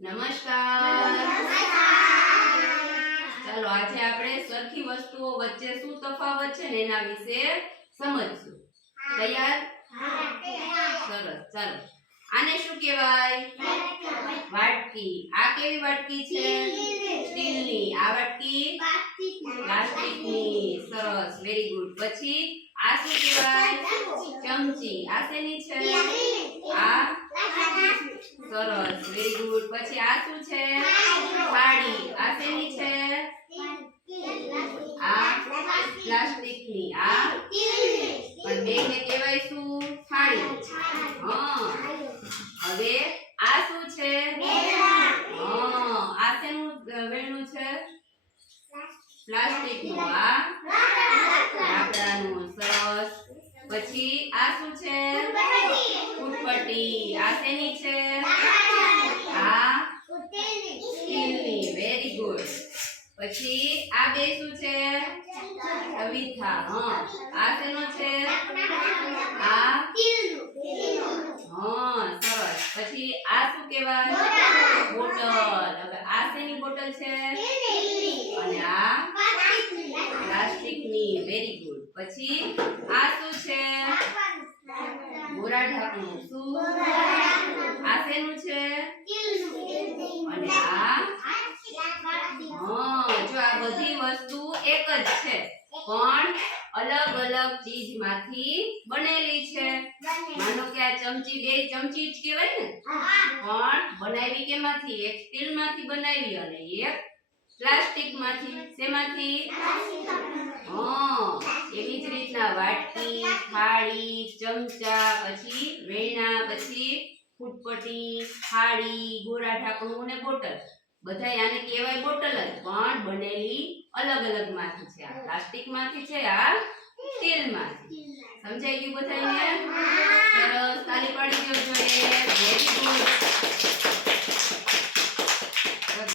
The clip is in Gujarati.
નમસ્કાર. ચાલો આજે આપણે સરખી વસ્તુઓ વચ્ચે શું તફાવત છે ને એના વિશે સમજશું. તૈયાર? સરસ. ચાલો આને શું કહેવાય? વાટકી. આ કેવી વાટકી છે? સ્ટીલની. આ વાટકી પ્લાસ્ટિકની. સરસ, વેરી ગુડ. પછી આ શું કહેવાય? ચમચી. આ શેની છે? આ સરસ, વેરી ગુડ. પછી આ શું છે? થાળી. આ શેની છે? આ પ્લાસ્ટિકની. આ પણ બેને કહેવાય શું? થાળી. હા. હવે આ શું છે? હા. આ શેનું વેણું છે? પ્લાસ્ટિકનું. આ લાકડાનું. સરસ. પછી આ શું છે? ફૂટપટ્ટી. આ શેની છે? આ સ્ટીલની. Very good. પછી આ બે શું છે? તવીથા. હા. આ શેનો છે? આ હા. સરસ. પછી આ શું કહેવાય? બોટલ. હવે આ શેની બોટલ છે? અને આ પ્લાસ્ટિકની. Very good. પછી આ શું છે? ગોરા ઢાંકણું. શું? આ શેનું છે? અને આ હા. જો આ બધી વસ્તુ એક જ છે પણ અલગ અલગ ચીજમાંથી બનેલી છે. માનો કે આ ચમચી બે ચમચી જ કહેવાય ને, પણ બનાવી કેમાંથી? એક સ્ટીલમાંથી બનાવી અને એક પ્લાસ્ટિકમાંથી. શેમાંથી? હા. એવી જ રીતના વાટકી, થાળી, ચમચા, પછી વેણા, પછી ફૂટપટ્ટી, થાળી, ગોરા ઢાંકણું અને બોટલ. બધા આને કહેવાય બોટલ જ, પણ બનેલી અલગ અલગ માંથી છે. આ પ્લાસ્ટિક માંથી છે, આ સ્ટીલ માંથી. સમજાઈ ગયું બધાને? સરસ. તાળી પાડી દો.